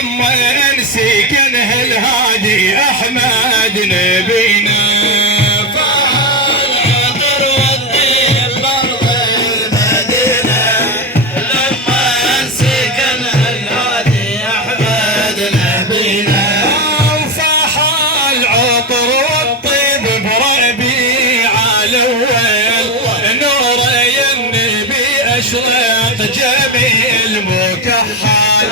لما سكنها الهادي أحمد نبينا. أشرق جميل مكحل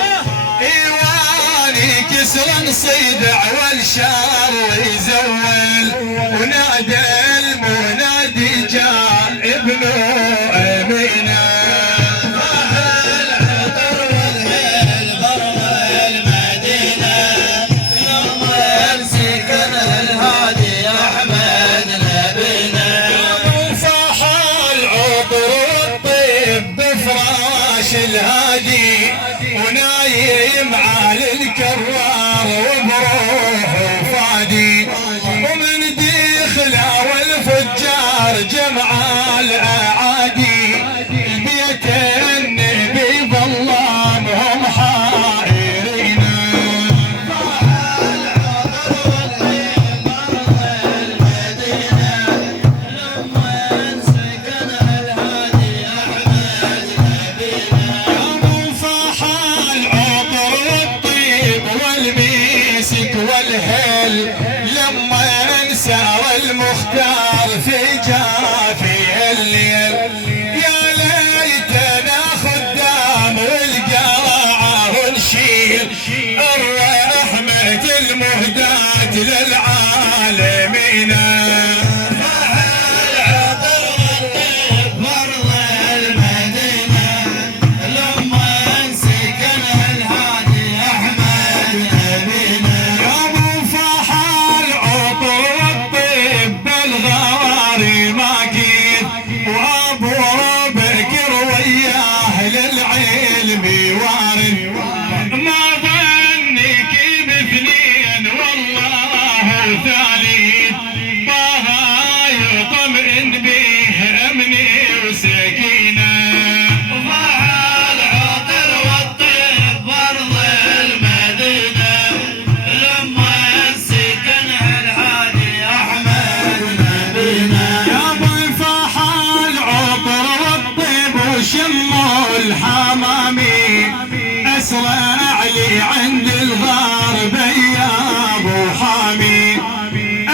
إيواني كسر صيدع والشار يزول ونادى المنادي جاء ابن أمينة. الهادي ونايم على الكرار وبروحه فادي ومن دخله والفجار جمع الاعادي بيت النبي ظلامهم حائرين. والهل لما سار المختار في جافي الليل يا ليتنا خدام والقراعه ونشيل الرحمة المهداة للعالمين. الحمامي أسرع لي عند الغار يا أبو حامي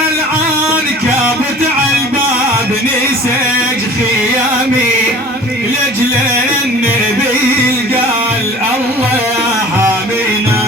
العنكبوت على الباب نسج خيامي لأجل النبي قال الله حامينا.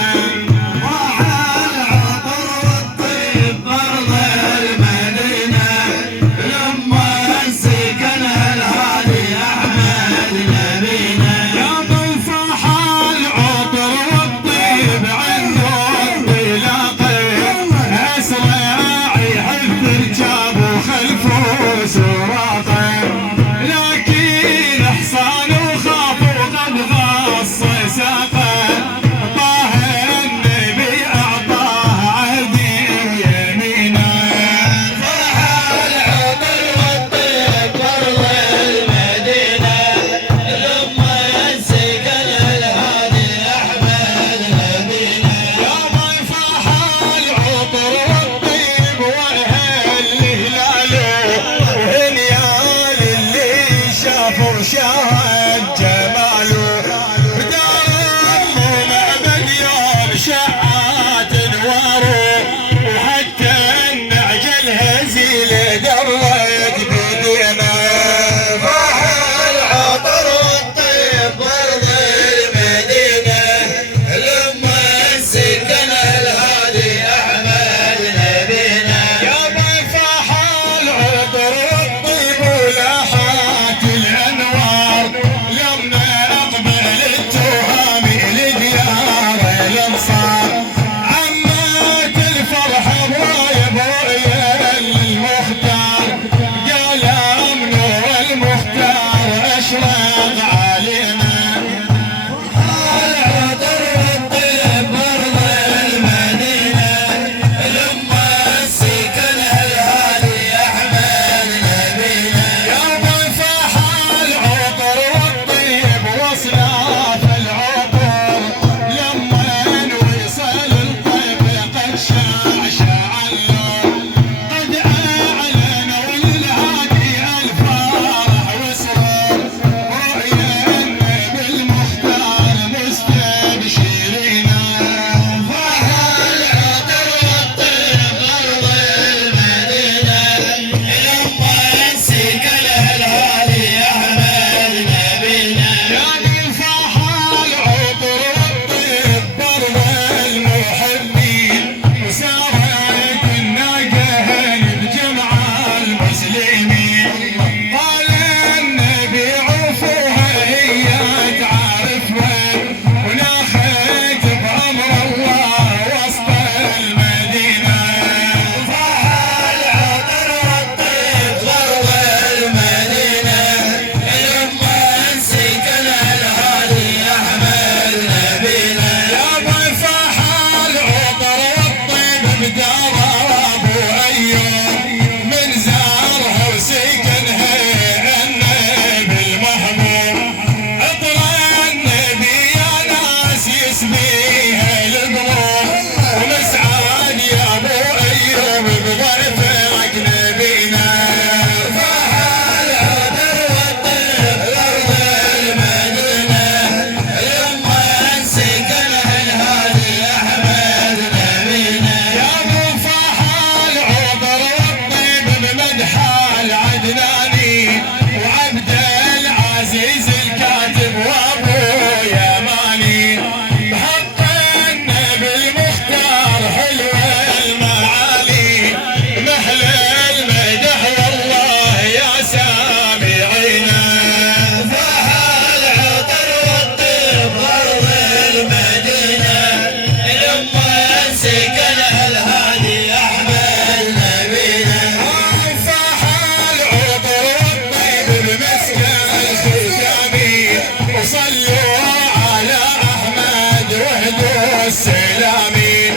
صلوا على أحمد واهدوا السلامين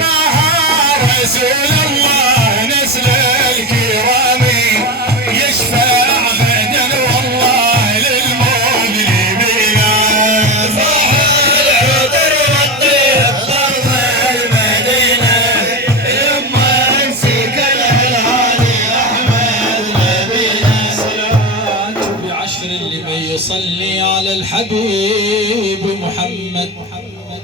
طه رسول الله نسل الكرام يشفع غدا والله للمذنبين صاح العطر والطيب ضرب المدينة يما نسيك الهادي أحمد نبينا صلاة بعشر لمن يصلي على الحبيب محمد